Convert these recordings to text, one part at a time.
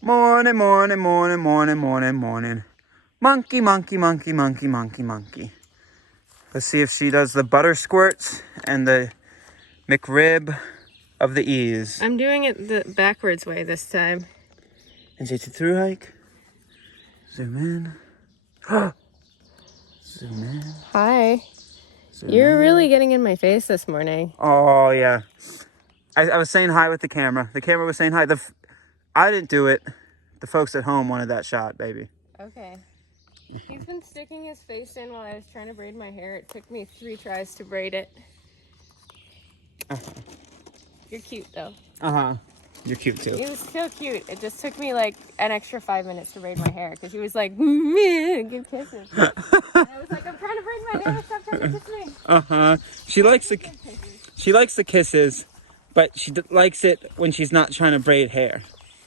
Morning, morning, morning, morning, morning, morning. Monkey, monkey, monkey, monkey, monkey, monkey. Let's see if she does the butter squirts and the McRib of the ease. I'm doing it the backwards way this time. And it's a Thru-Hike. Zoom in. Zoom in. Hi. Zoom You're in. really getting in my face this morning. Oh, yeah. I was saying hi with the camera. The camera was saying hi. I didn't do it. The folks at home wanted that shot, baby. Okay. He's been sticking his face in while I was trying to braid my hair. It took me 3 tries to braid it. You're cute, though. You're cute, too. He was so cute. It just took me like an extra 5 minutes to braid my hair because he was like, give kisses. And I was like, I'm trying to braid my hair. Stop trying to kiss me. She likes the kisses, but she likes it when she's not trying to braid hair.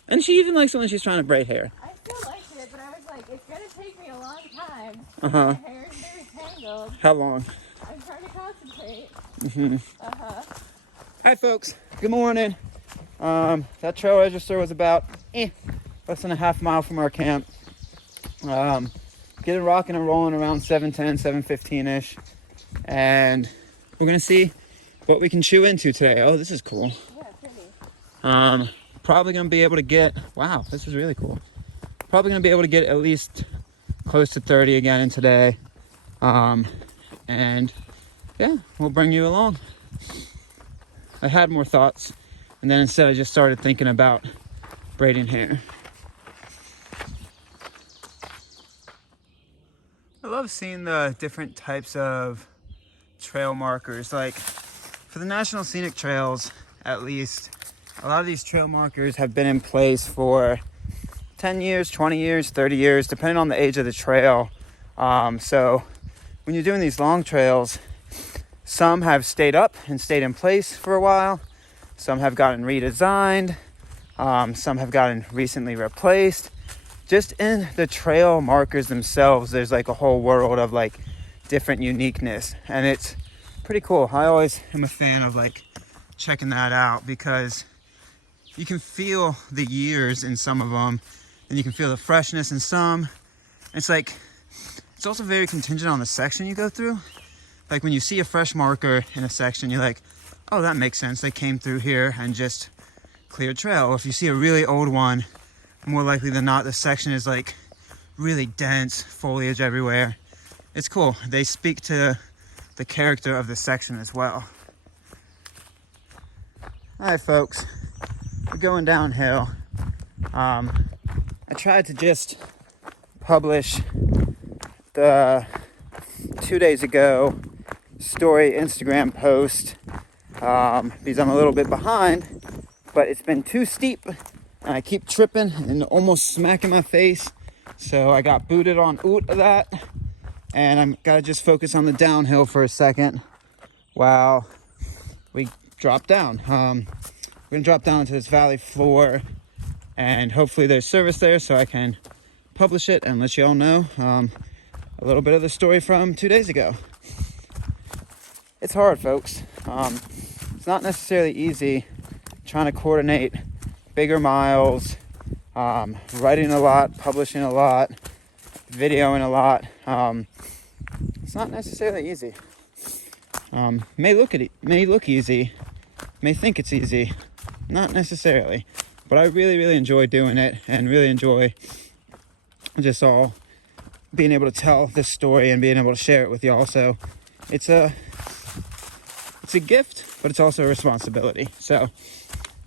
And she even likes it when she's trying to braid hair. I still liked it, but I was like, it's going to take me a long time. Uh-huh. My hair is very tangled. How long? I'm trying to concentrate. Hi, folks. Good morning. That trail register was about less than a half mile from our camp. Getting rocking and rolling around 7:10, 7:15-ish. And we're going to see what we can chew into today. Oh, this is cool. Yeah, pretty. Probably going to be able to get, wow, this is really cool. Probably going to be able to get at least close to 30 again in today. And yeah, we'll bring you along. I had more thoughts, and then instead I just started thinking about braiding hair. I love seeing the different types of trail markers. Like for the National Scenic Trails, at least, a lot of these trail markers have been in place for 10 years, 20 years, 30 years, depending on the age of the trail. So when you're doing these long trails, some have stayed up and stayed in place for a while. Some have gotten redesigned. Some have gotten recently replaced. Just in the trail markers themselves, there's like a whole world of like different uniqueness. And it's pretty cool. I always am a fan of like checking that out because you can feel the years in some of them and you can feel the freshness in some. It's like, it's also very contingent on the section you go through. Like when you see a fresh marker in a section, you're like, oh, that makes sense. They came through here and just cleared trail. Or if you see a really old one, more likely than not, the section is like really dense, foliage everywhere. It's cool. They speak to the character of the section as well. All right, folks, we're going downhill. I tried to just publish the 2 days ago story Instagram post because I'm a little bit behind, but it's been too steep and I keep tripping and almost smacking my face, so I got booted on out of that, and I'm gotta just focus on the downhill for a second while we drop down. We're gonna drop down into this valley floor and hopefully there's service there so I can publish it and let you all know a little bit of the story from 2 days ago. It's hard, folks. It's not necessarily easy trying to coordinate bigger miles, writing a lot, publishing a lot, videoing a lot. It's not necessarily easy. May look easy, may think it's easy, not necessarily. But I really, really enjoy doing it and really enjoy just all being able to tell this story and being able to share it with y'all. So it's a gift, but it's also a responsibility. So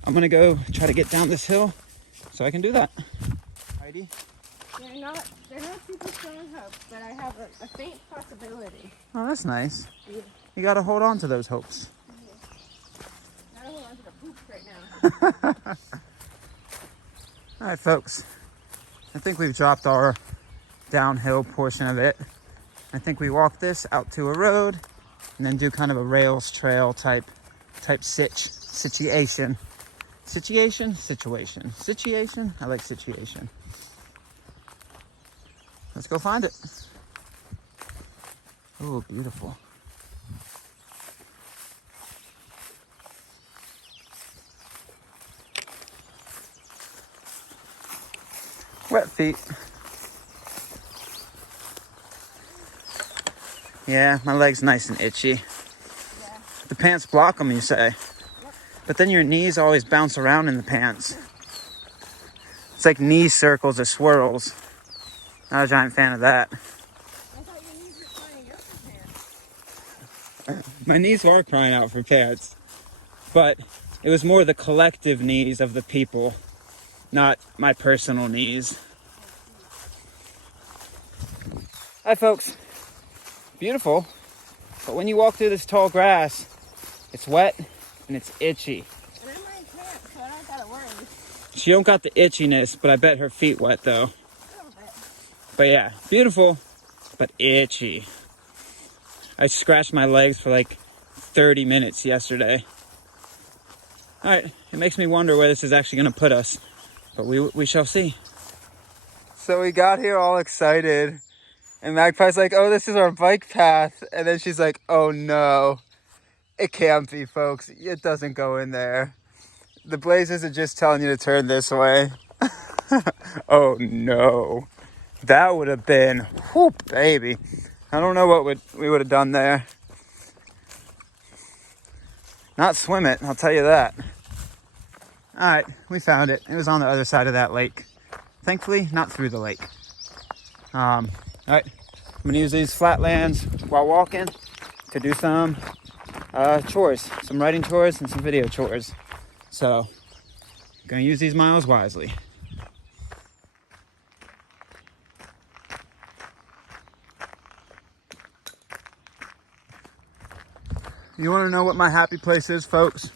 I'm gonna go try to get down this hill so I can do that. Heidi? They're not super strong hopes, but I have a faint possibility. Oh, that's nice. Yeah. You gotta hold on to those hopes. Yeah. Gotta hold on to the poops right now. All right, folks. I think we've dropped our downhill portion of it. I think we walk this out to a road and then do kind of a rails trail type situation. Situation? I like situation. Let's go find it. Oh, beautiful. Wet feet. Yeah, my leg's nice and itchy. Yeah. The pants block them, you say. Yep. But then your knees always bounce around in the pants. It's like knee circles or swirls. Not a giant fan of that. I thought your knees were crying out for pants. My knees are crying out for pants. But it was more the collective knees of the people, not my personal knees. Hi, folks. Beautiful. But when you walk through this tall grass, it's wet and it's itchy. And I'm wearing pants, so I don't gotta worry. She don't got the itchiness, but I bet her feet wet though. A little bit. But yeah, beautiful, but itchy. I scratched my legs for like 30 minutes yesterday. All right, it makes me wonder where this is actually gonna put us, but we shall see. So we got here all excited, and Magpie's like, oh, this is our bike path. And then she's like, oh no, it can't be, folks. It doesn't go in there. The blazes are just telling you to turn this way. Oh no. That would have been, whoop, baby. I don't know what we would have done there. Not swim it, I'll tell you that. All right, we found it. It was on the other side of that lake. Thankfully, not through the lake. All right, I'm gonna use these flatlands while walking to do some chores, some writing chores and some video chores. So, gonna use these miles wisely. You want to know what my happy place is, folks?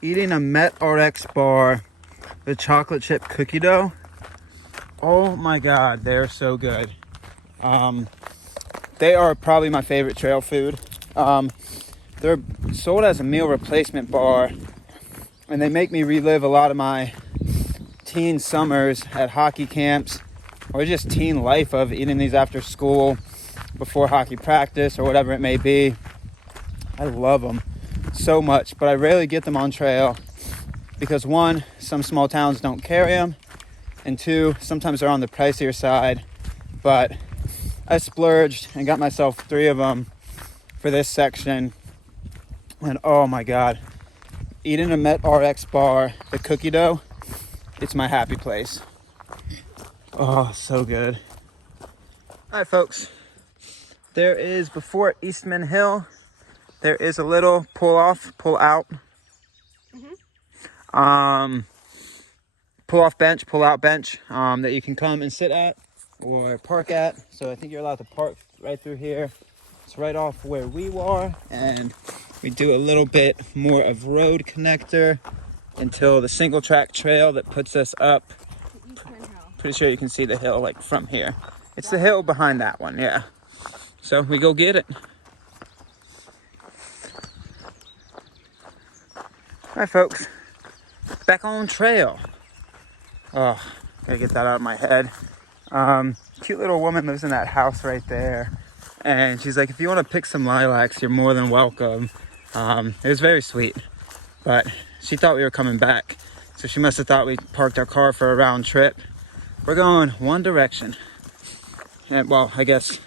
Eating a Met RX bar, the chocolate chip cookie dough. Oh my God, they're so good. They are probably my favorite trail food. They're sold as a meal replacement bar, and they make me relive a lot of my teen summers at hockey camps, or just teen life of eating these after school, before hockey practice or whatever it may be. I love them so much, but I rarely get them on trail because one, some small towns don't carry them, and two, sometimes they're on the pricier side. But I splurged and got myself 3 of them for this section, and oh my God, eating a Met RX bar, the cookie dough, it's my happy place. Oh, so good. All right, folks. There is, before Eastman Hill, there is a little pull out bench that you can come and sit at or park at. So I think you're allowed to park right through here. It's right off where we are, and we do a little bit more of road connector until the single track trail that puts us up. Pretty sure you can see the hill like from here. It's the hill behind that one, yeah. So we go get it. All right, folks, back on trail. Oh, gotta get that out of my head. Cute little woman lives in that house right there, and she's like, if you want to pick some lilacs, you're more than welcome. It was very sweet, but she thought we were coming back, so she must have thought we parked our car for a round trip. We're going one direction, and well, I guess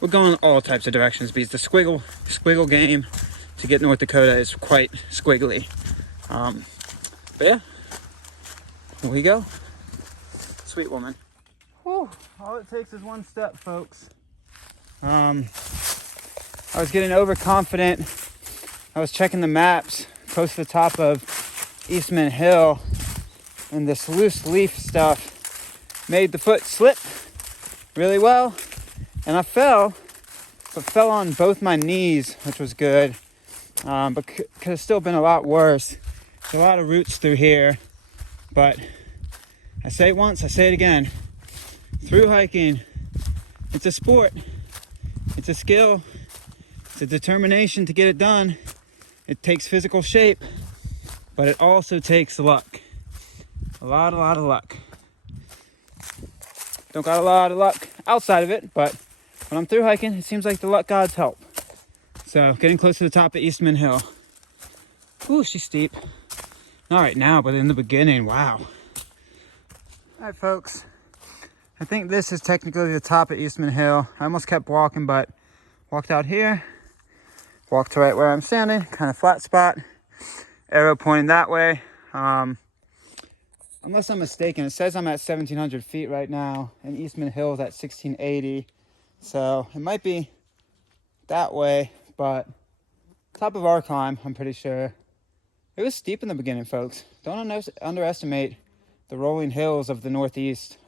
we're going all types of directions because the squiggle game to get North Dakota is quite squiggly. But yeah, here we go. Sweet woman. Whew, all it takes is one step, folks. I was getting overconfident. I was checking the maps close to the top of Eastman Hill, and this loose leaf stuff made the foot slip really well, and I fell on both my knees, which was good, but could have still been a lot worse. There's a lot of roots through here, but I say it once, I say it again. Through hiking, it's a sport, it's a skill, it's a determination to get it done. It takes physical shape, but it also takes luck. A lot of luck. Don't got a lot of luck outside of it, but when I'm through hiking, it seems like the luck gods help. So, getting close to the top of Eastman Hill. Ooh, she's steep. Not right now, but in the beginning, wow. All right, folks. I think this is technically the top of Eastman Hill. I almost kept walking, but walked out here, walked to right where I'm standing, kind of flat spot, arrow pointing that way. Unless I'm mistaken, it says I'm at 1,700 feet right now, and Eastman Hill is at 1,680. So it might be that way, but top of our climb, I'm pretty sure. It was steep in the beginning, folks. Don't underestimate the rolling hills of the Northeast.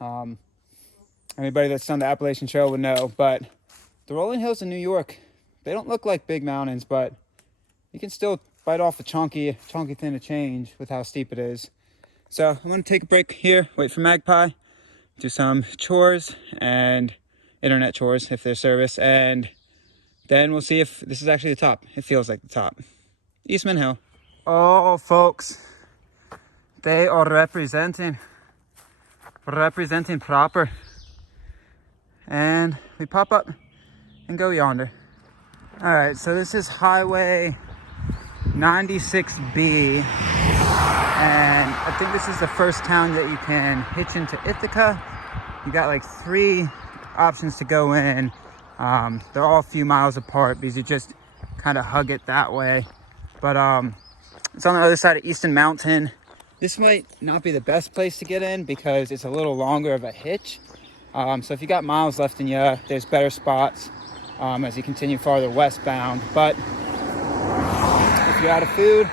Anybody that's done the Appalachian Trail would know, but the rolling hills in New York, they don't look like big mountains, but you can still bite off a chunky thing of change with how steep it is. So I'm gonna take a break here, wait for Magpie, do some chores and internet chores if there's service, and then we'll see if this is actually the top. It feels like the top. Eastman Hill. Oh, folks, they are representing proper. And we pop up and go yonder. All right, so this is Highway 96B. And I think this is the first town that you can hitch into Ithaca. You got like 3 options to go in. They're all a few miles apart because you just kind of hug it that way. But it's on the other side of Easton Mountain. This might not be the best place to get in because it's a little longer of a hitch. So if you got miles left in you, there's better spots as you continue farther westbound. But if you're out of food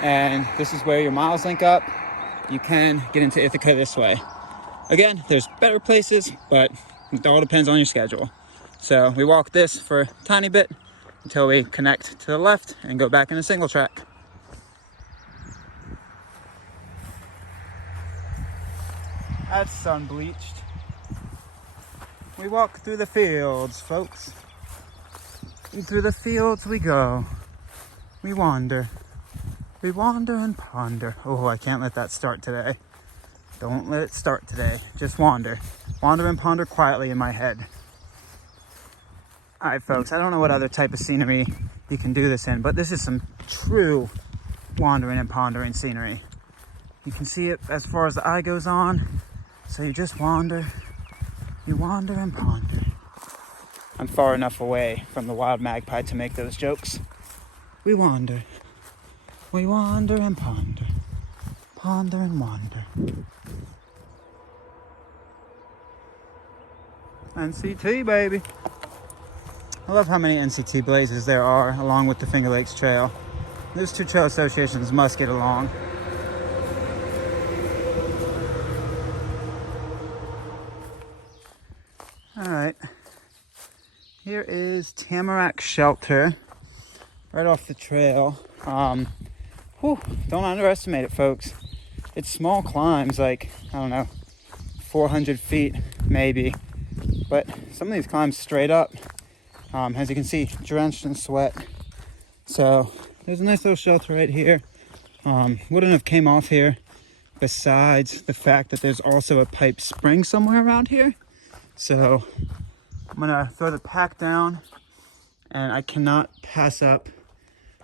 and this is where your miles link up, you can get into Ithaca this way. Again, there's better places, but it all depends on your schedule. So we walk this for a tiny bit until we connect to the left and go back in a single track. That's sun bleached. We walk through the fields, folks. And through the fields we go. We wander. We wander and ponder. Oh, I can't let that start today. Don't let it start today. Just wander. Wander and ponder quietly in my head. All right, folks, I don't know what other type of scenery you can do this in, but this is some true wandering and pondering scenery. You can see it as far as the eye goes on. So you just wander. You wander and ponder. I'm far enough away from the wild magpie to make those jokes. We wander. We wander and ponder. Ponder and wander. NCT, baby. I love how many NCT blazes there are along with the Finger Lakes Trail. Those 2 trail associations must get along. All right, here is Tamarack Shelter, right off the trail. Don't underestimate it, folks. It's small climbs, like, I don't know, 400 feet maybe, but some of these climbs straight up, as you can see, drenched in sweat. So there's a nice little shelter right here. Wouldn't have came off here besides the fact that there's also a pipe spring somewhere around here. So I'm gonna throw the pack down, and I cannot pass up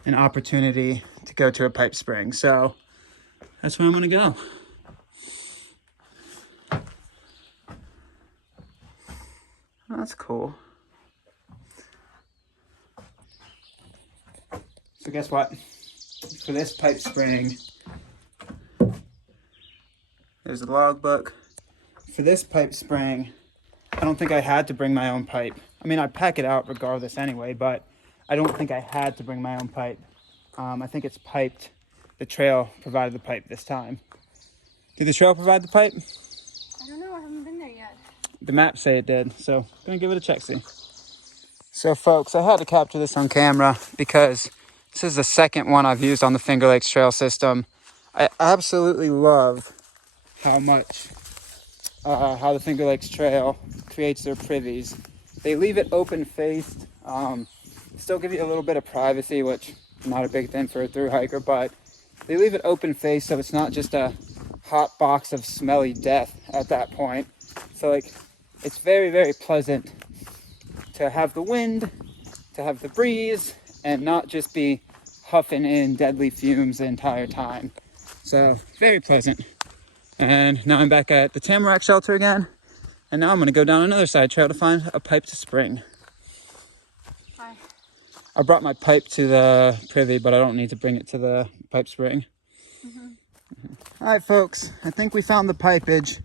an opportunity to go to a pipe spring. So that's where I'm gonna go. Oh, that's cool. So guess what? For this pipe spring, there's a logbook. For this pipe spring, I don't think I had to bring my own pipe. I mean, I'd pack it out regardless anyway, but I don't think I had to bring my own pipe. I think it's piped. The trail provided the pipe this time. Did the trail provide the pipe? I don't know. I haven't been there yet. The maps say it did, so I'm gonna give it a check-see. So folks, I had to capture this on camera because this is the second one I've used on the Finger Lakes Trail system. I absolutely love how the Finger Lakes Trail creates their privies. They leave it open-faced, still give you a little bit of privacy, which is not a big thing for a through hiker, but they leave it open-faced so it's not just a hot box of smelly death at that point. So like, it's very, very pleasant to have the wind, to have the breeze, and not just be huffing in deadly fumes the entire time. So very pleasant. And now I'm back at the Tamarack shelter again. And now I'm gonna go down another side trail to find a pipe to spring. Hi. I brought my pipe to the privy, but I don't need to bring it to the pipe spring. All right, folks, I think we found the pipage.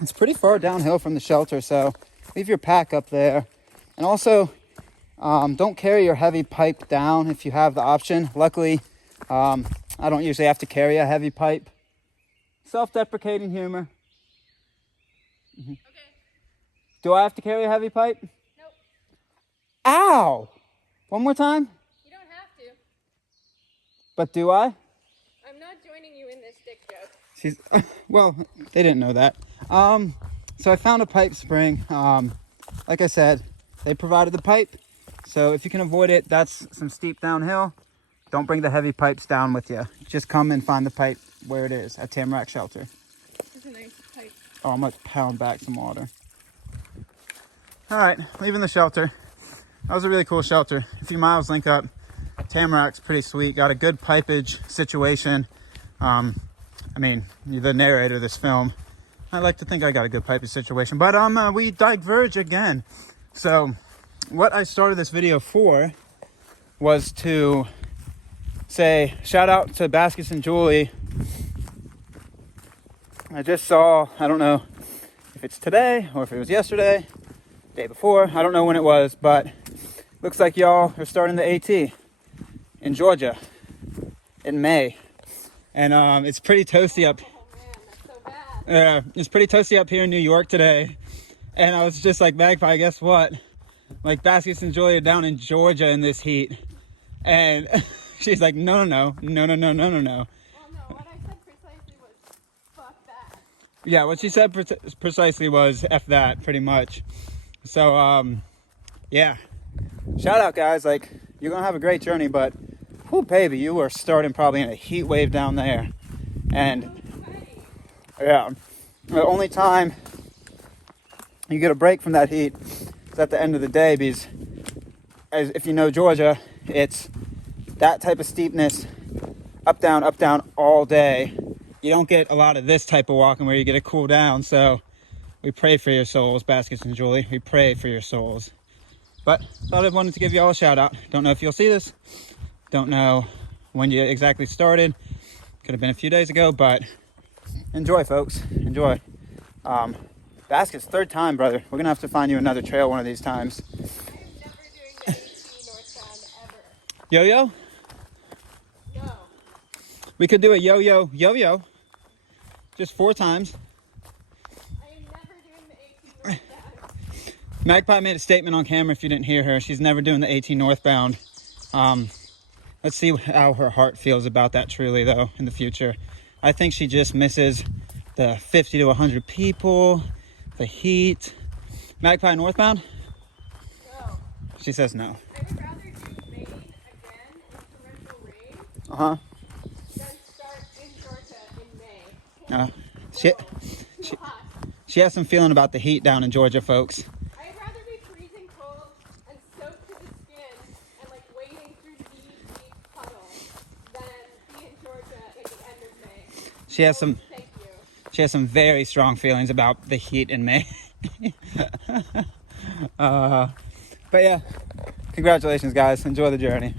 It's pretty far downhill from the shelter, so leave your pack up there. And also, don't carry your heavy pipe down if you have the option. Luckily, I don't usually have to carry a heavy pipe. Self-deprecating humor. Okay. Do I have to carry a heavy pipe? Nope. Ow! One more time? You don't have to. But do I? I'm not joining you in this dick joke. She's, well, they didn't know that. So I found a pipe spring. Like I said, they provided the pipe. So if you can avoid it, that's some steep downhill. Don't bring the heavy pipes down with you. Just come and find the pipe where it is at Tamarack Shelter. It's a nice pipe. Oh, I'm going to pound back some water. All right, leaving the shelter. That was a really cool shelter. A few miles link up. Tamarack's pretty sweet. Got a good pipage situation. I mean, you're the narrator of this film. I like to think I got a good pipage situation, but we diverge again. So what I started this video for was to say shout out to Baskets and Julie. I just saw, I don't know if it's today or if it was yesterday, day before, I don't know when it was, but looks like y'all are starting the AT in Georgia in May. And it's pretty toasty up. Oh man, that's so bad. It's pretty toasty up here in New York today. And I was just like, Magpie, guess what? Like, Baskets and Julie are down in Georgia in this heat. And she's like, no. Well, no, what I said precisely was, fuck that. Yeah, what she said precisely was F that, pretty much. So, yeah. Shout out, guys. Like, you're going to have a great journey, but, whew, baby, you are starting probably in a heat wave down there. And, yeah, the only time you get a break from that heat is at the end of the day, because, as if you know Georgia, it's that type of steepness, up, down, all day. You don't get a lot of this type of walking where you get to cool down, so we pray for your souls, Baskets and Julie. We pray for your souls. But thought I wanted to give you all a shout out. Don't know if you'll see this. Don't know when you exactly started. Could have been a few days ago, but enjoy, folks. Enjoy. Baskets, third time, brother. We're going to have to find you another trail one of these times. I am never doing the AT northbound ever. Yo-yo? No. We could do a yo-yo. Just 4 times. I am never doing the AT northbound. Magpie made a statement on camera if you didn't hear her. She's never doing the AT northbound. Let's see how her heart feels about that truly, though, in the future. I think she just misses the 50 to 100 people, the heat. Magpie northbound? No. She says no. I would rather do Maine again in torrential rain Uh-huh. than start in Georgia in May. She, Too hot. she has some feeling about the heat down in Georgia, folks. I'd rather be freezing cold and soaked to the skin and like wading through deep puddles than be in Georgia at the end of May. She has some Thank you. She has some very strong feelings about the heat in May. But yeah, congratulations, guys. Enjoy the journey.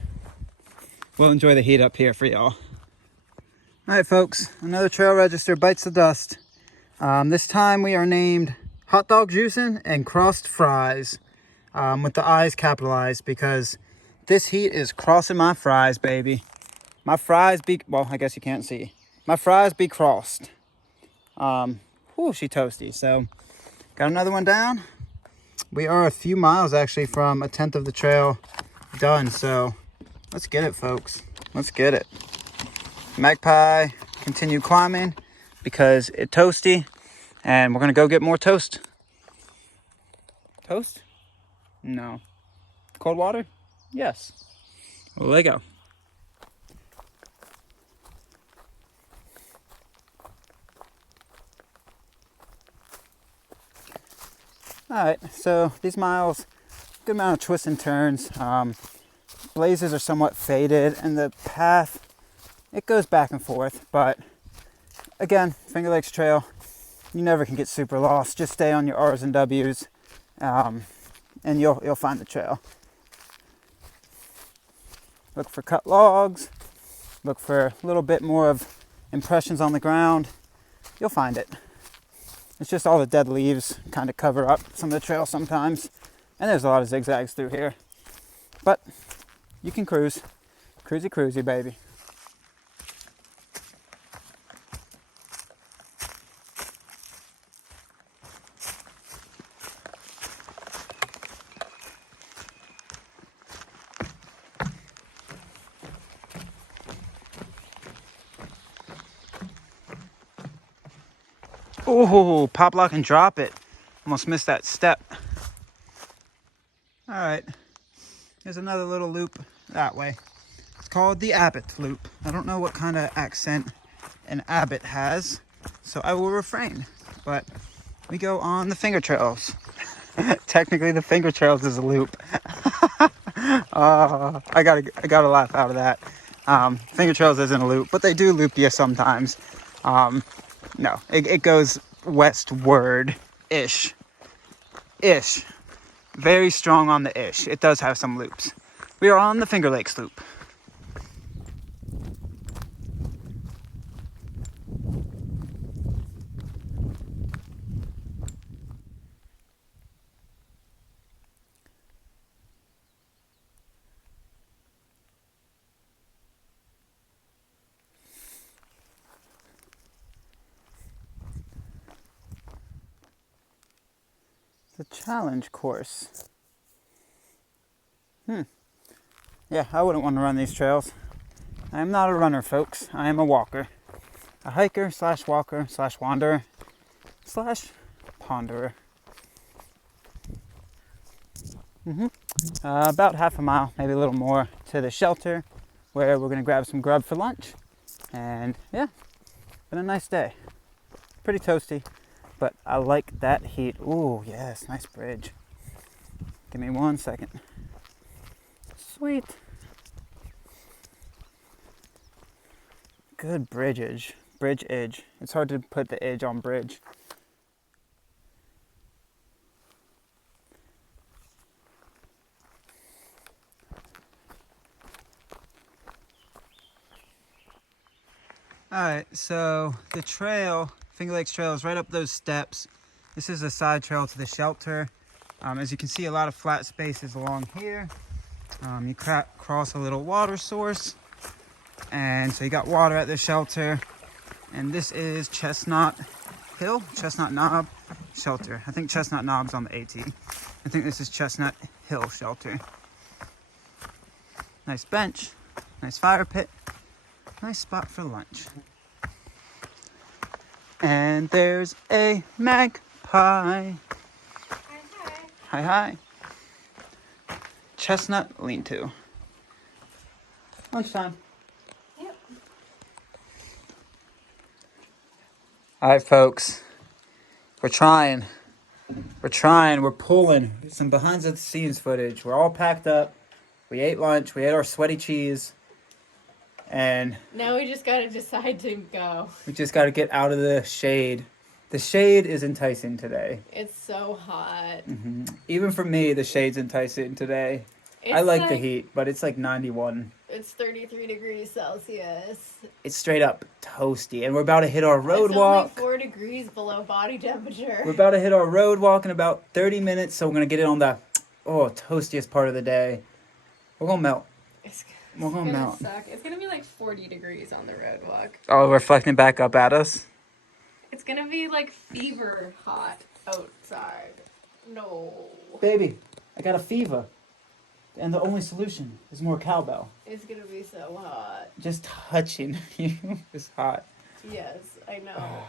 We'll enjoy the heat up here for y'all. All right, folks. Another trail register bites the dust. This time we are named Hot Dog Juicin' and Crossed Fries, with the I's capitalized, because this heat is crossing my fries, baby. My fries be, well, I guess you can't see. My fries be crossed. Whew, she toasty. So got another one down. We are a few miles actually from 1/10 of the trail done. So let's get it, folks. Let's get it. Magpie, continue climbing because it's toasty, and we're gonna go get more toast. Toast? No. Cold water? Yes. Well, there you go. All right, so these miles, good amount of twists and turns. Blazes are somewhat faded, and the path, it goes back and forth, but again, Finger Lakes Trail, you never can get super lost. Just stay on your R's and W's, and you'll find the trail. Look for cut logs. Look for a little bit more of impressions on the ground. You'll find it. It's just all the dead leaves kind of cover up some of the trail sometimes. And there's a lot of zigzags through here. But you can cruise. Cruisy, cruisy, baby. Oh, pop lock and drop it. Almost missed that step. All right, here's another little loop that way. It's called the Abbott loop. I don't know what kind of accent an Abbott has, so I will refrain. But we go on the finger trails. Technically, the finger trails is a loop. I gotta laugh out of that. Finger trails isn't a loop, but they do loop you sometimes. No, it goes westward-ish. Ish. Very strong on the ish. It does have some loops. We are on the Finger Lakes loop. The challenge course. Yeah, I wouldn't want to run these trails. I am not a runner, folks. I am a walker. A hiker slash walker slash wanderer slash ponderer. About half a mile, maybe a little more, to the shelter where we're going to grab some grub for lunch. And yeah, been a nice day. Pretty toasty, but I like that heat. Ooh, yes, nice bridge. Give me 1 second. Sweet. Good bridge edge. It's hard to put the edge on bridge. Alright, so the trail, Finger Lakes Trail, is right up those steps. This is a side trail to the shelter. As you can see, a lot of flat spaces along here. You cross a little water source, and so you got water at the shelter. And this is Chestnut Hill, Chestnut Knob Shelter. I think Chestnut Knob's on the AT. I think this is Chestnut Hill Shelter. Nice bench, nice fire pit, nice spot for lunch. And there's a magpie. Hi, hi. Chestnut lean-to. Lunchtime. Yep. All right, folks. We're trying. We're pulling. Some behind-the-scenes footage. We're all packed up. We ate lunch. We ate our sweaty cheese. And now we just gotta decide to go. we just got to get out of the shade. The shade is enticing today. It's so hot. Even for me, the shade's enticing today. I like the heat, but it's like 91. It's 33 degrees Celsius. It's straight up toasty. And we're about to hit our road walk. It's only 4 degrees below body temperature. We're about to hit our road walk in about 30 minutes, so we're going to get it on the toastiest part of the day. We're going to melt. We're going to melt. Suck. It's going to be like 40 degrees on the road walk. Oh, reflecting back up at us? It's going to be like fever hot outside. No. Baby, I got a fever. And the only solution is more cowbell. It's going to be so hot. Just touching you is hot. Yes, I know.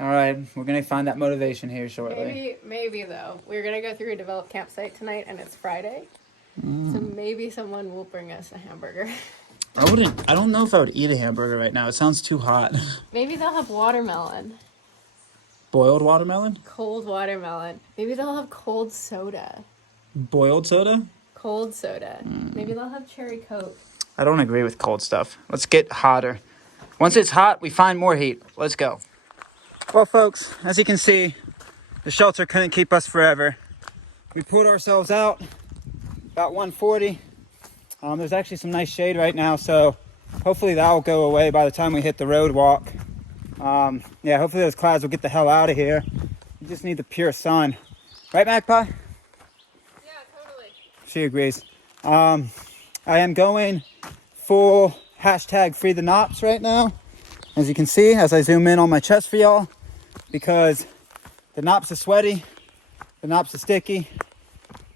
All right, we're going to find that motivation here shortly. Maybe though. We're going to go through a developed campsite tonight and it's Friday. So maybe someone will bring us a hamburger. I don't know if I would eat a hamburger right now. It sounds too hot. Maybe they'll have watermelon. Boiled watermelon? Cold watermelon. Maybe they'll have cold soda. Boiled soda? Cold soda. Maybe they'll have cherry Coke. I don't agree with cold stuff. Let's get hotter. Once it's hot, we find more heat. Let's go. Well, folks, as you can see, the shelter couldn't keep us forever. We pulled ourselves out about 140. There's actually some nice shade right now, so hopefully that will go away by the time we hit the road walk. Yeah, hopefully those clouds will get the hell out of here. You just need the pure sun. Right, Magpie? Yeah, totally. She agrees. I am going full hashtag free the knops right now. As you can see, as I zoom in on my chest for y'all, because the knops are sweaty, the knops are sticky.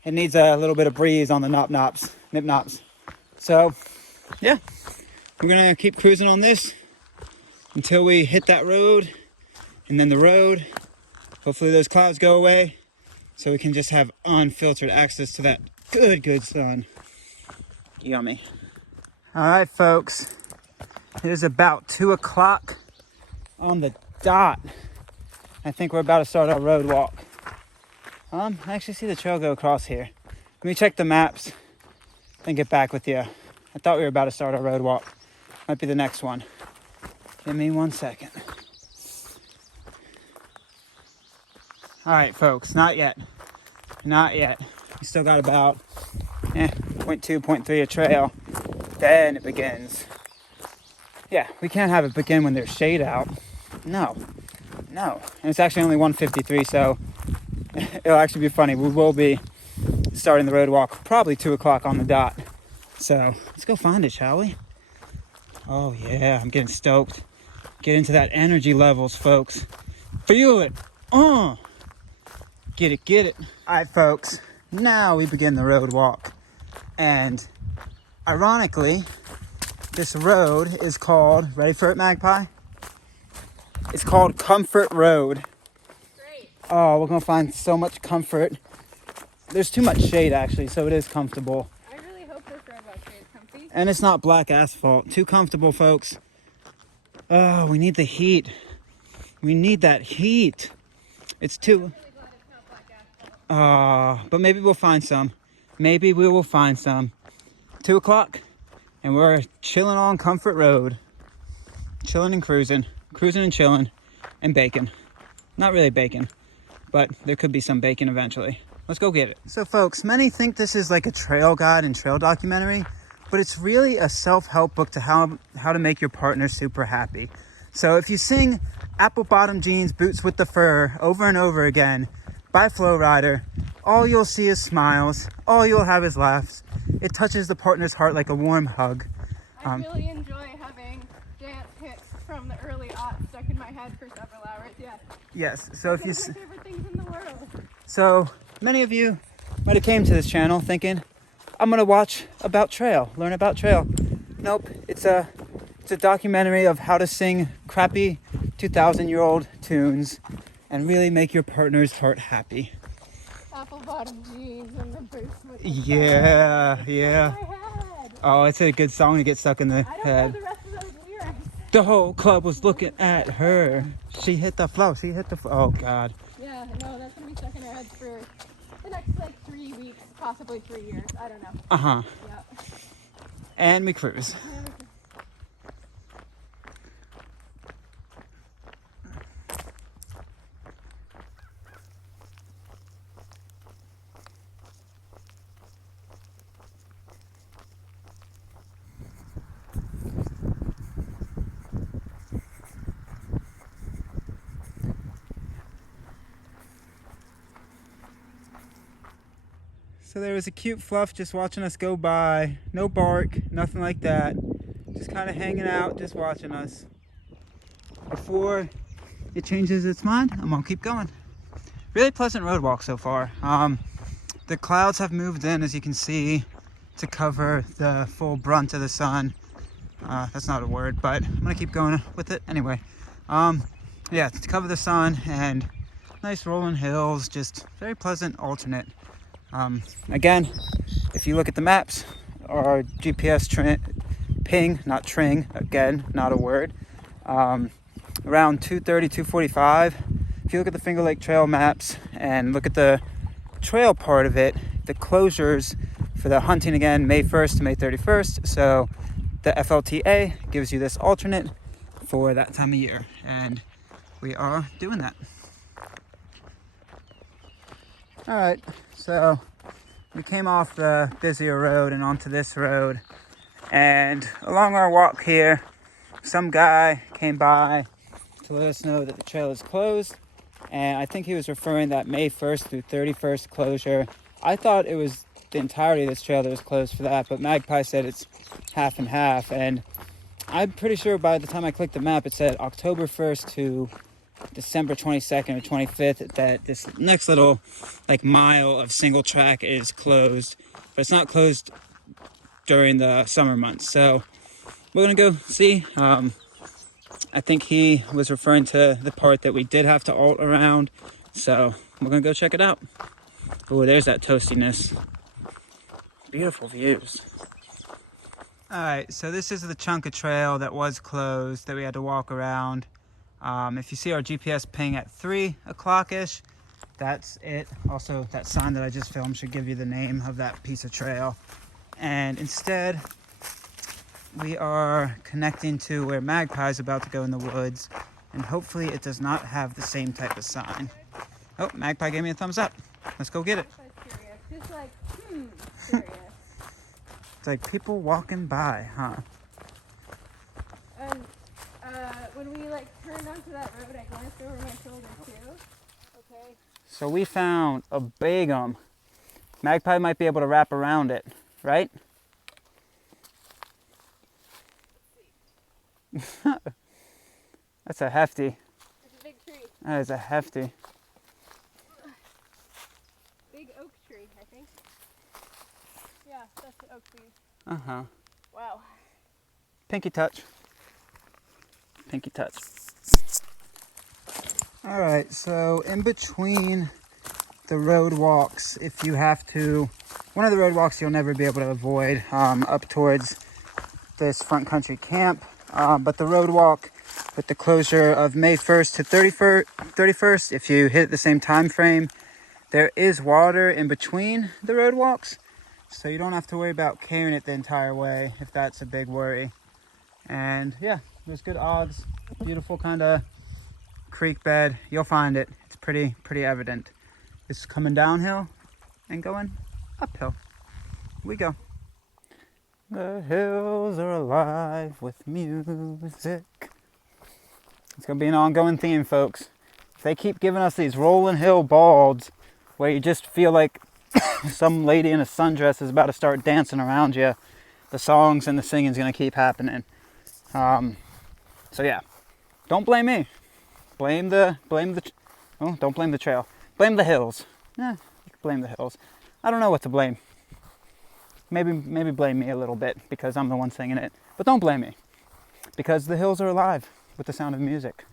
It needs a little bit of breeze on the nip knops. So, yeah, we're gonna keep cruising on this until we hit that road, and then the road. Hopefully those clouds go away, so we can just have unfiltered access to that good sun. Yummy. All right, folks, it is about 2 o'clock on the dot. I think we're about to start our road walk. I actually see the trail go across here. Let me check the maps and get back with you. I thought we were about to start our road walk. Might be the next one. Give me 1 second. All right, folks, not yet. Not yet. We still got about 0.2, 0.3 a trail. Then it begins. Yeah, we can't have it begin when there's shade out. No. And it's actually only 1:53, so it'll actually be funny. We will be starting the road walk probably 2 o'clock on the dot. So let's go find it, shall we? Oh yeah, I'm getting stoked. Get into that energy levels, folks. Feel it. Get it. All right, folks. Now we begin the road walk. And ironically, this road is called, ready for it, Magpie? It's called Comfort Road. Great. Oh, we're gonna find so much comfort. There's too much shade actually, so it is comfortable. I really hope this road walk is comfy. And it's not black asphalt. Too comfortable, folks. Oh, we need the heat. We need that heat. It's too... I'm really glad it's not black asphalt. but maybe we'll find some. Maybe we will find some. 2 o'clock, and we're chilling on Comfort Road. Chilling and cruising. Cruising and chilling. And bacon. Not really bacon, but there could be some bacon eventually. Let's go get it. So folks, many think this is like a trail guide and trail documentary, but it's really a self-help book to how to make your partner super happy. So if you sing Apple Bottom Jeans, Boots with the Fur over and over again by Flo Rida, all you'll see is smiles. All you'll have is laughs. It touches the partner's heart like a warm hug. I really enjoy having dance hits from the early aughts stuck in my head for several hours. Yeah. Yes. So if you... One of my favorite things in the world. So many of you might have came to this channel thinking, I'm gonna watch about trail, learn about trail. Nope, it's a documentary of how to sing crappy 2,000-year-old tunes and really make your partner's heart happy. Apple bottom jeans and the boots with the Yeah. fur. In my head. Oh, it's a good song to get stuck in the I don't know head. the rest of those lyrics. The whole club was looking at her. She hit the flow. Oh God. Yeah, no, that's gonna be stuck in our heads for the next like 3 weeks, possibly 3 years. I don't know. Yeah. And we cruise. So there was a cute fluff just watching us go by. No bark, nothing like that. Just kind of hanging out, just watching us. Before it changes its mind, I'm gonna keep going. Really pleasant road walk so far. The clouds have moved in, as you can see, to cover the full brunt of the sun. That's not a word, but I'm gonna keep going with it anyway. Yeah, to cover the sun and nice rolling hills, just very pleasant alternate. Again, if you look at the maps, our GPS ping, not tring, again, not a word, around 2:30, 2:45. If you look at the Finger Lake Trail maps and look at the trail part of it, the closures for the hunting again, May 1st to May 31st. So the FLTA gives you this alternate for that time of year, and we are doing that. All right, so we came off the busier road and onto this road, and along our walk here, some guy came by to let us know that the trail is closed, and I think he was referring that May 1st through 31st closure. I thought it was the entirety of this trail that was closed for that, but Magpie said it's half and half, and I'm pretty sure by the time I clicked the map it said October 1st to December 22nd or 25th that this next little like mile of single track is closed, but it's not closed during the summer months. So we're gonna go see. I think he was referring to the part that we did have to alt around, so we're gonna go check it out. Oh, there's that toastiness. Beautiful views. All right, so this is the chunk of trail that was closed that we had to walk around. If you see our GPS ping at 3 o'clock-ish, that's it. Also, that sign that I just filmed should give you the name of that piece of trail. And instead, we are connecting to where Magpie is about to go in the woods, and hopefully it does not have the same type of sign. Oh, Magpie gave me a thumbs up. Let's go get it. Just like, curious. It's like people walking by, huh? And when we like turned onto that road, I glanced over my shoulder too. Okay. So we found a big one. Magpie might be able to wrap around it, right? That's a hefty. It's a big tree. That is a hefty. Big oak tree, I think. Yeah, that's the oak tree. Uh-huh. Wow. Pinky touch. Pinky touch. All right, so in between the road walks, if you have to, one of the road walks you'll never be able to avoid up towards this front country camp, but the road walk with the closure of May 1st to 31st, if you hit the same time frame, there is water in between the road walks, so you don't have to worry about carrying it the entire way if that's a big worry. And yeah, there's good odds. Beautiful kind of creek bed. You'll find it. It's pretty evident. It's coming downhill and going uphill. Here we go. The hills are alive with music. It's gonna be an ongoing theme, folks. If they keep giving us these rolling hill balds where you just feel like some lady in a sundress is about to start dancing around you, the songs and the singing's gonna keep happening. So yeah, don't blame me. Don't blame the trail. Blame the hills. You can blame the hills. I don't know what to blame. Maybe blame me a little bit because I'm the one singing it. But don't blame me because the hills are alive with the sound of music.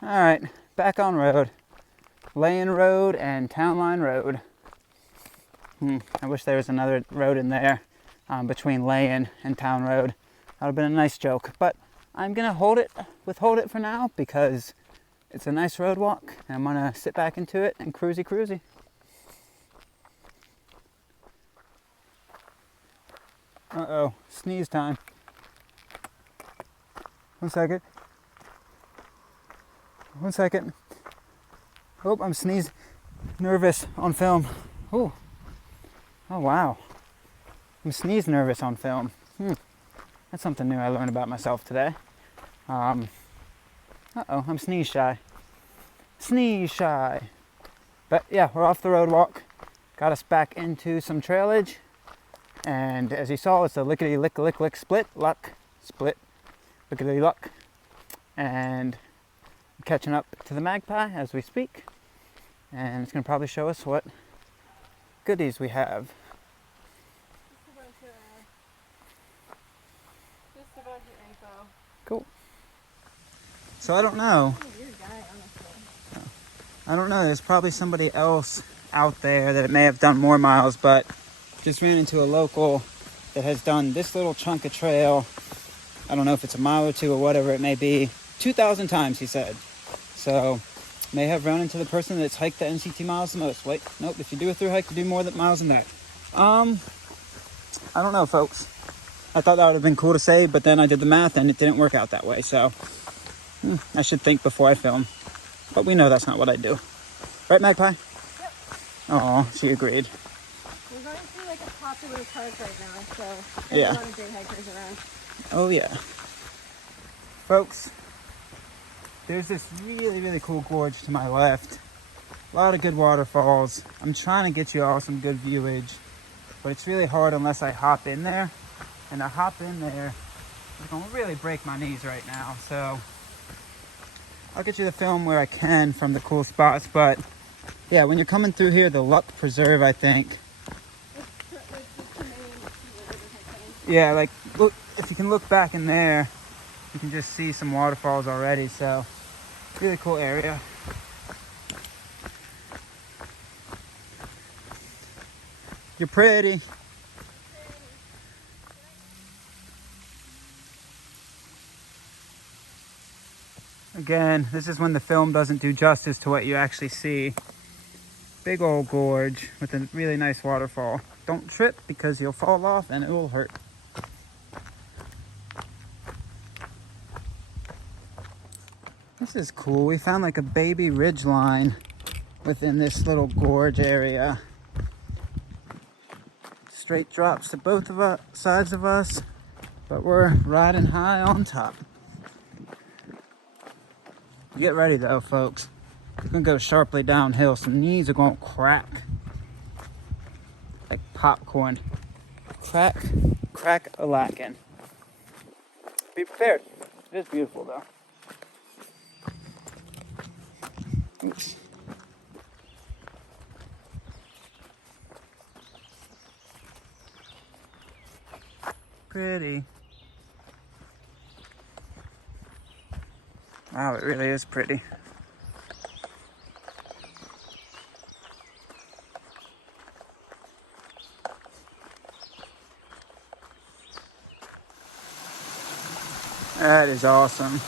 All right, back on road. Lane Road and Town Line Road. I wish there was another road in there between Lane and Town Road. That would have been a nice joke, but I'm gonna withhold it for now because it's a nice road walk and I'm gonna sit back into it and cruisy. Uh-oh, sneeze time. 1 second. 1 second. Oh, I'm sneeze nervous on film. Oh wow. I'm sneeze nervous on film. That's something new I learned about myself today. Uh-oh, I'm sneeze shy. But yeah, we're off the road walk. Got us back into some trailage. And as you saw, it's a lickety-lick-lick-lick split. Lickety-luck. And I'm catching up to the Magpie as we speak. And it's going to probably show us what goodies we have. Just a bunch of info. Cool. So I don't know. I don't know. There's probably somebody else out there that may have done more miles, but just ran into a local that has done this little chunk of trail. I don't know if it's a mile or two or whatever it may be. 2,000 times, he said. So may have run into the person that's hiked the NCT miles the most. Wait, nope. If you do a through hike, you do more miles than that. I don't know, folks. I thought that would have been cool to say, but then I did the math and it didn't work out that way. So I should think before I film. But we know that's not what I do. Right, Magpie? Yep. Oh, she agreed. We're going through like a popular park right now, so there's Yeah. a lot of day hikers around. Oh, yeah. Folks, there's this really, really cool gorge to my left. A lot of good waterfalls. I'm trying to get you all some good viewage, but it's really hard unless I hop in there. And I hop in there, it's gonna really break my knees right now. So I'll get you the film where I can from the cool spots. But yeah, when you're coming through here, the Luck Preserve, I think. Yeah, like look, if you can look back in there, you can just see some waterfalls already. So really cool area. You're pretty. Again, this is when the film doesn't do justice to what you actually see. Big old gorge with a really nice waterfall. Don't trip because you'll fall off and it will hurt. This is cool. We found like a baby ridgeline within this little gorge area. Straight drops to both of us, sides of us, but we're riding high on top. Get ready though, folks. It's gonna go sharply downhill. Some knees are gonna crack like popcorn. Crack a lackin'. Be prepared. It is beautiful though. Oops. Pretty. Wow, it really is pretty. That is awesome.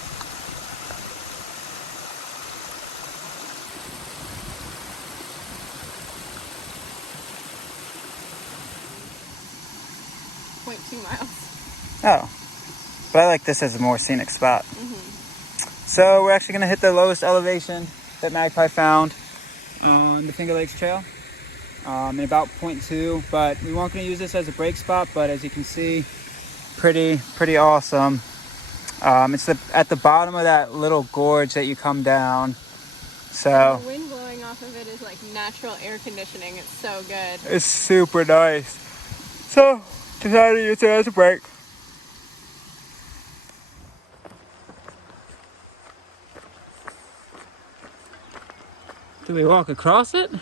Oh, but I like this as a more scenic spot. So we're actually going to hit the lowest elevation that Magpie found on the Finger Lakes Trail in about 0.2, but we weren't going to use this as a break spot, but as you can see, pretty awesome. It's at the bottom of that little gorge that you come down. So the wind blowing off of it is like natural air conditioning. It's so good. It's super nice. So decided to use it as a break. Do we walk across it? Yeah,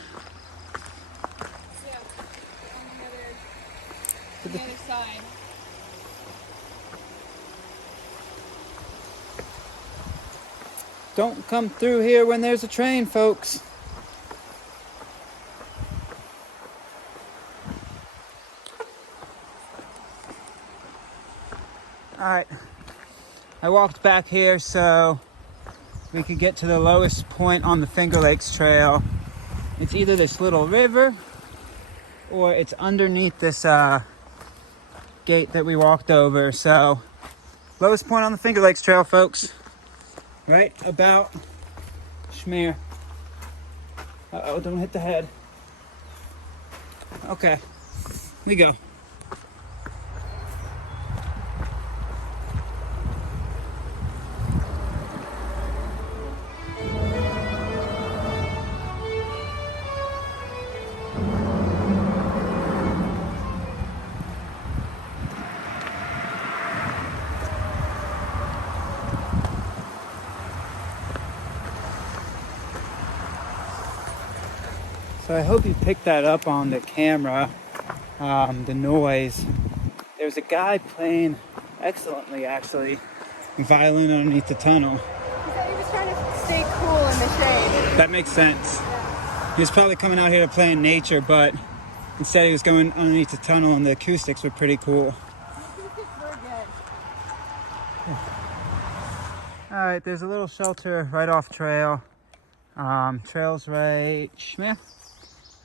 on the other side. Don't come through here when there's a train, folks. All right, I walked back here so we could get to the lowest point on the Finger Lakes Trail. It's either this little river or it's underneath this gate that we walked over. So lowest point on the Finger Lakes Trail, folks. Right about Schmear. Uh-oh, don't hit the head. Okay, we go. So I hope you picked that up on the camera, the noise. There's a guy playing excellently, actually, violin underneath the tunnel. He said he was trying to stay cool in the shade. That makes sense. He was probably coming out here to play in nature, but instead he was going underneath the tunnel and the acoustics were pretty cool. We're good. All right, there's a little shelter right off trail. Trails right here.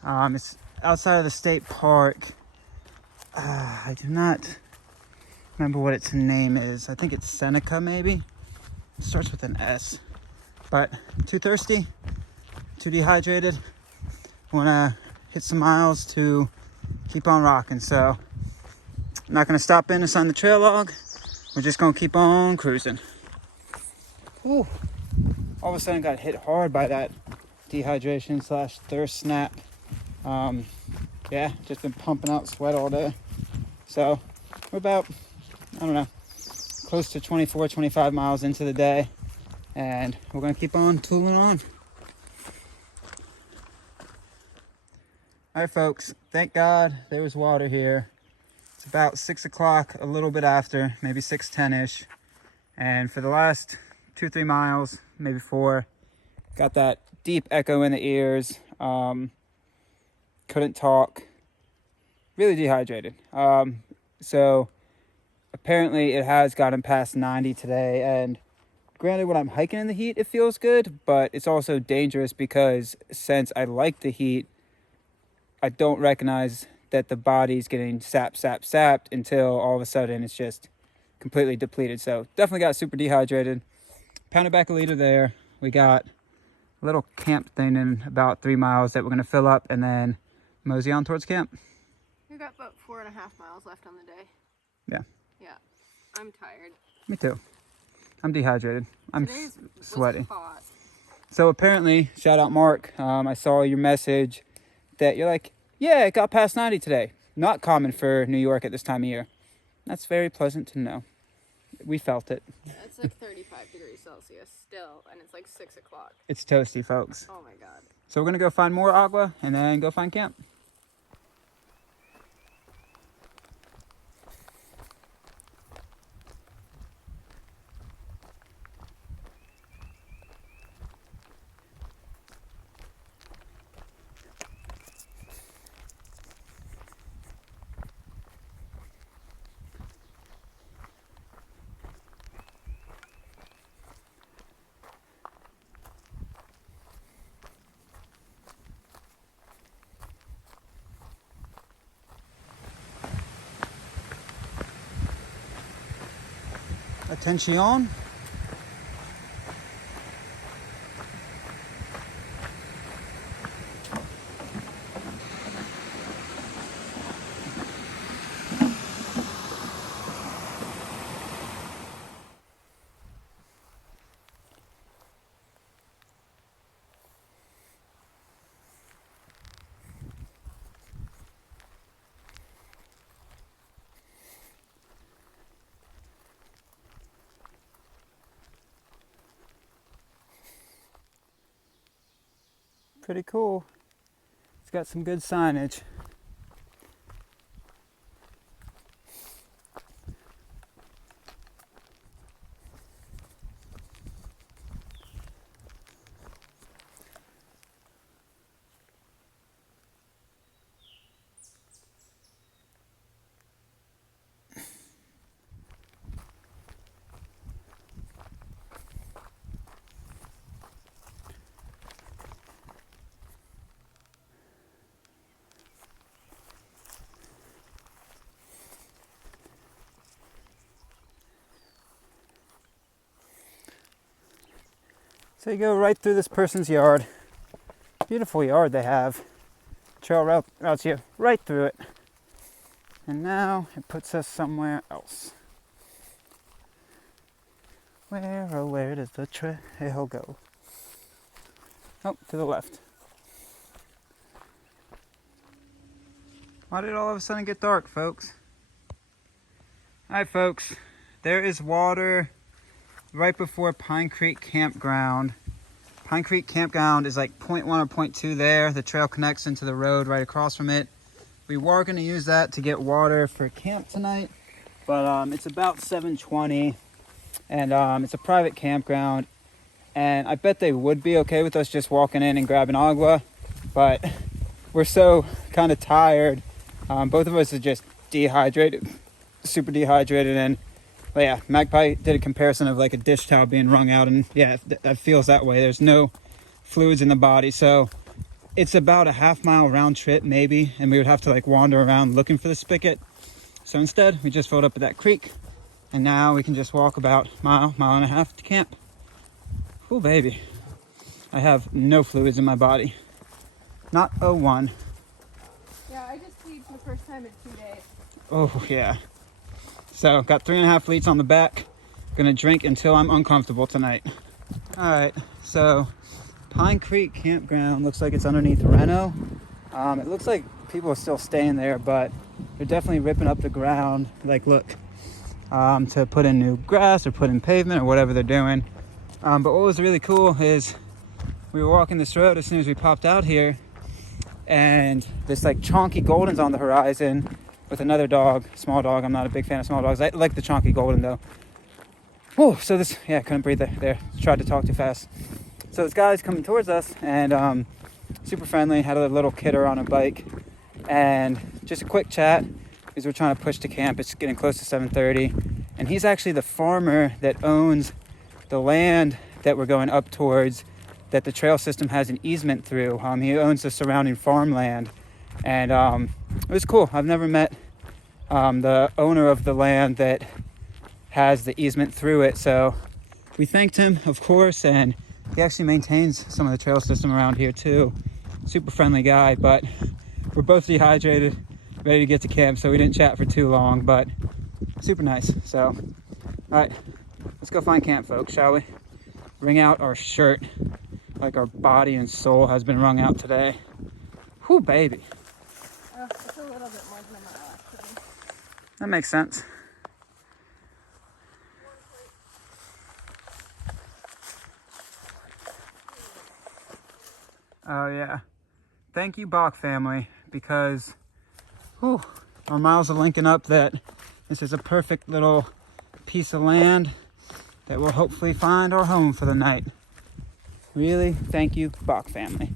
It's outside of the state park. I do not remember what its name is. I think it's Seneca, maybe. It starts with an S. But too thirsty, too dehydrated. Want to hit some miles to keep on rocking. So I'm not going to stop in to sign the trail log. We're just going to keep on cruising. Ooh. All of a sudden got hit hard by that dehydration / thirst snap. Yeah, just been pumping out sweat all day. So we're about, I don't know, close to 24, 25 miles into the day. And we're going to keep on tooling on. All right, folks, thank God there was water here. It's about 6 o'clock, a little bit after, maybe 6:10-ish. And for the last 2-3 miles, maybe 4, got that deep echo in the ears. Couldn't talk. Really dehydrated. So apparently it has gotten past 90 today. And granted, when I'm hiking in the heat, it feels good. But it's also dangerous because since I like the heat, I don't recognize that the body's getting sapped until all of a sudden it's just completely depleted. So definitely got super dehydrated. Pounded back a liter there. We got a little camp thing in about 3 miles that we're going to fill up and then mosey on towards camp. We've got about 4.5 miles left on the day. Yeah. Yeah. I'm tired. Me too. I'm dehydrated. I'm sweaty. Hot. So apparently, shout out Mark, I saw your message that you're like, yeah, it got past 90 today. Not common for New York at this time of year. That's very pleasant to know. We felt it. It's like 35 degrees Celsius still, and it's like 6 o'clock. It's toasty, folks. Oh my God. So we're going to go find more agua and then go find camp. Attention. Pretty cool. It's got some good signage. So you go right through this person's yard. Beautiful yard they have. Trail routes you right through it. And now it puts us somewhere else. Where, oh where does the trail go? Oh, to the left. Why did it all of a sudden get dark, folks? Alright, folks. There is water right before Pine Creek Campground. Pine Creek Campground is like 0.1 or 0.2 there. The trail connects into the road right across from it. We were going to use that to get water for camp tonight, but it's about 7:20 and it's a private campground, and I bet they would be okay with us just walking in and grabbing agua, but we're so kind of tired. Both of us are just dehydrated, super dehydrated, and well, yeah, Magpie did a comparison of like a dish towel being wrung out, and yeah, that feels that way. There's no fluids in the body. So it's about a half-mile round trip maybe, and we would have to like wander around looking for the spigot. So instead, we just filled up at that creek, and now we can just walk about mile and a half to camp. Oh baby, I have no fluids in my body, not a one. Yeah, I just sleep for the first time in 2 days. Oh yeah. So got 3.5 liters on the back. Gonna drink until I'm uncomfortable tonight. All right, so Pine Creek Campground looks like it's underneath Reno. It looks like people are still staying there, but they're definitely ripping up the ground. Like, look, to put in new grass or put in pavement or whatever they're doing. But what was really cool is we were walking this road as soon as we popped out here, and this like chonky golden's on the horizon with another dog, small dog. I'm not a big fan of small dogs. I like the chonky golden though. Oh, so this, yeah, I couldn't breathe there. Tried to talk too fast. So this guy's coming towards us, and super friendly, had a little kidder on a bike, and just a quick chat because we're trying to push to camp. It's getting close to 7:30, and he's actually the farmer that owns the land that we're going up towards, that the trail system has an easement through. He owns the surrounding farmland, and it was cool. I've never met the owner of the land that has the easement through it, so we thanked him, of course, and he actually maintains some of the trail system around here too. Super friendly guy, but we're both dehydrated, ready to get to camp, so we didn't chat for too long, but super nice. So, all right, let's go find camp, folks, shall we? Wring out our shirt like our body and soul has been wrung out today. Whew, baby. It's a little bit more than a mile, actually. That makes sense. Oh yeah, thank you Bach family, because our miles are linking up that this is a perfect little piece of land that will hopefully find our home for the night. Really, thank you Bach family.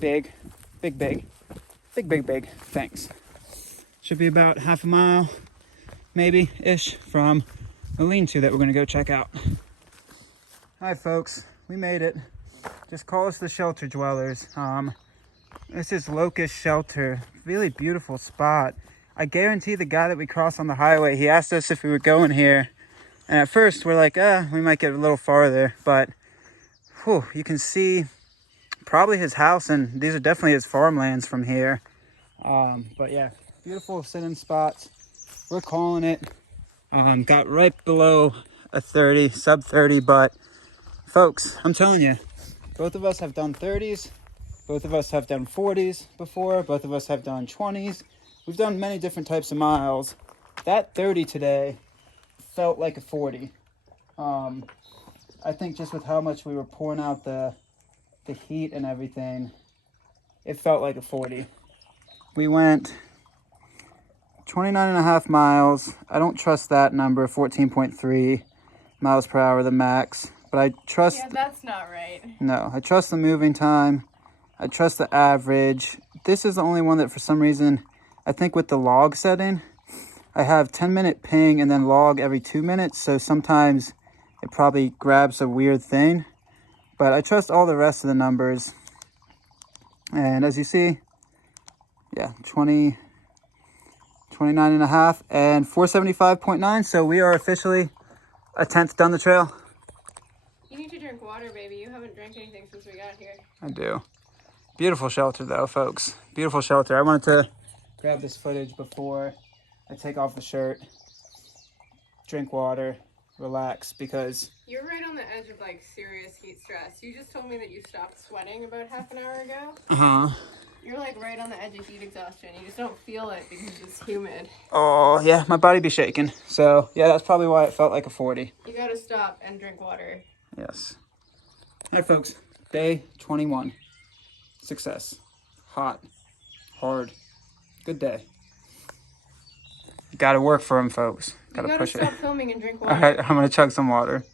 Big thanks. Should be about half a mile maybe ish from the lean-to that we're gonna go check out. Hi folks, we made it. Just call us the shelter dwellers. This is Locust Shelter. Really beautiful spot. I guarantee the guy that we crossed on the highway, he asked us if we were going here. And at first we're like, we might get a little farther. But you can see probably his house, and these are definitely his farmlands from here. But yeah, beautiful sit-in spots. We're calling it. Got right below a 30, sub 30, but folks, I'm telling you, both of us have done 30s, both of us have done 40s before, both of us have done 20s. We've done many different types of miles. That 30 today felt like a 40. I think just with how much we were pouring out the heat and everything, it felt like a 40. We went 29.5 miles. I don't trust that number, 14.3 miles per hour, the max. But I trust... Yeah, that's not right. No, I trust the moving time. I trust the average. This is the only one that for some reason, I think with the log setting, I have 10-minute ping and then log every 2 minutes. So sometimes it probably grabs a weird thing. But I trust all the rest of the numbers. And as you see, yeah, 29.5 and 475.9. So we are officially a 10th down the trail. You need to drink water, baby. You haven't drank anything since we got here. I do. Beautiful shelter though, folks. Beautiful shelter. I wanted to grab this footage before I take off the shirt, drink water, relax, because... You're right on the edge of like serious heat stress. You just told me that you stopped sweating about half an hour ago. Uh-huh. You're like right on the edge of heat exhaustion. You just don't feel it because it's humid. Oh, yeah, my body be shaking. So, yeah, that's probably why it felt like a 40. You gotta stop and drink water. Yes. Hey, folks. Day 21. Success. Hot. Hard. Good day. Gotta work for him, folks. Gotta push it. You gotta stop filming and drink water. All right, I'm gonna chug some water.